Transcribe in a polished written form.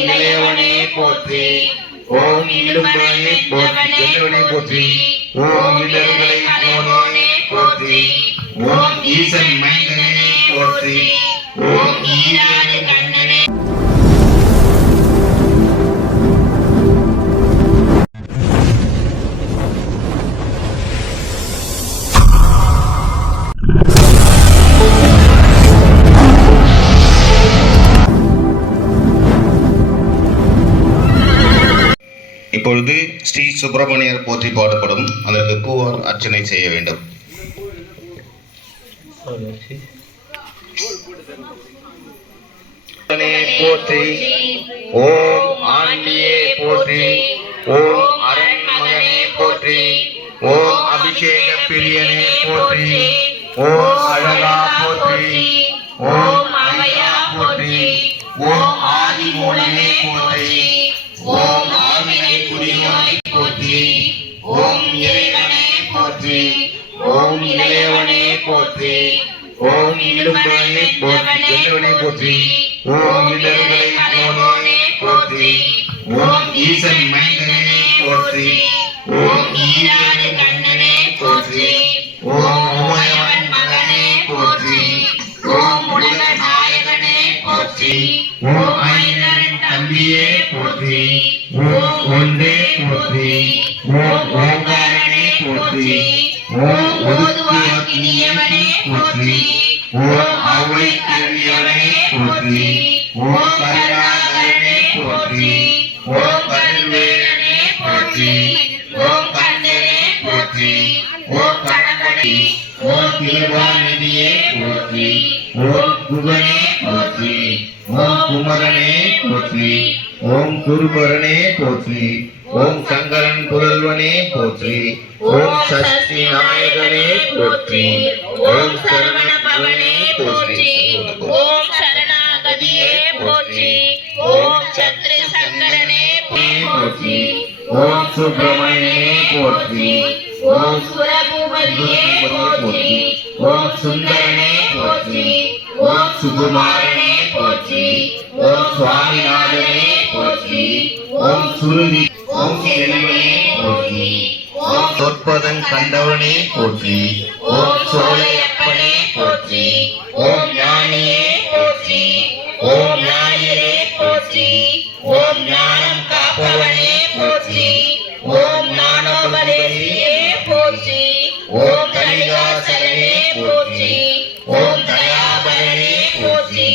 இளையவனே போற்றி. ஓம் இடும்பனை போற்றி. ஓம் இடர்களை போனோனே போற்றி. ஓம் ஈசன் மைந்தனே போற்றி. ஓம் ஈராறு கண்ணனே. இப்பொழுது ஸ்ரீ சுப்பிரமணியர் போற்றி பாடப்படும். அதற்கு பூவால் அர்ச்சனை செய்ய வேண்டும். போற்றி. ஓம் ஆண்டியே போற்றி. ஓம் அரண்மகனே போற்றி. ஓம் அபிஷேக பிரியனே போற்றி. ஓம் அழகா போற்றி. ஓம் அவையா போற்றி. ஓம் ஆதி மூலமே போற்றி. ஓம் ஆவினை குடியோய் போற்றி. ஓம் இறைவனே போற்றி. ஓம் இளையவனே போற்றி. ஓம் இடும்பனை போற்றி. ஓம் இடர்களை போனோனே போற்றி. ஓம் ஈசன் மைந்தனே போற்றி. ஓம் ஈராறு கண்ணனே போற்றி. ஓம் உமையவன் மகனே போற்றி. ஓம் உலக நாயகனே போற்றி. ஓம் ஐநரன் தம்பியே போற்றி. ஓம் ஒன்றே போற்றி. ஓம் ஓங்காரனே போற்றி. ஓம் ஒதுக்குவாக்கினியவனே போற்றி. ஓம் அவை கல்வியவனே போற்றி. ஓம் கருணாகரனே போற்றி. ஓம் கருவேலனே போற்றி. ஓம் கந்தனே போற்றி. ஓம் கணபதி. ஓம் திருவாநிதியே போற்றி. ஓம் குகனே போற்றி. ஓம் குமரனே போற்றி. ஓம் குருபரனே போற்றி. ஓம் சங்கரன் புதல்வனே போற்றி. ஓம் சஷ்டி நாயகனே போற்றி. ஓம் சரவண பவனே போற்றி. ஓம் சரணாகதியே போற்றி. ஓம் சத்ரு சங்கரனே போற்றி. ஓம் சுப்பிரமணியனே போற்றி. ஓம் சுரபூபதியே போற்றி. ஓம் சுந்தரனே போற்றி. ஓம் சுகுமாரனே போற்றி. ஓம் சுவாமிநாதனே போற்றி. ஓம் சுருதி. ஓம் செல்வனே போற்றி. ஓம் சொற்பதன் கண்டவனே போற்றி. ஓம் சோலையப்பனே போற்றி. ஓம் ஞானியே போற்றி. ஓம் ஞானியரே போற்றி. ஓம் ஞானம் காப்பவனே போற்றி. ஓம் ஞானோபதேசியே போற்றி. ஓம் கலிகாசலனே போற்றி. ஓம் தயாபரனே போற்றி.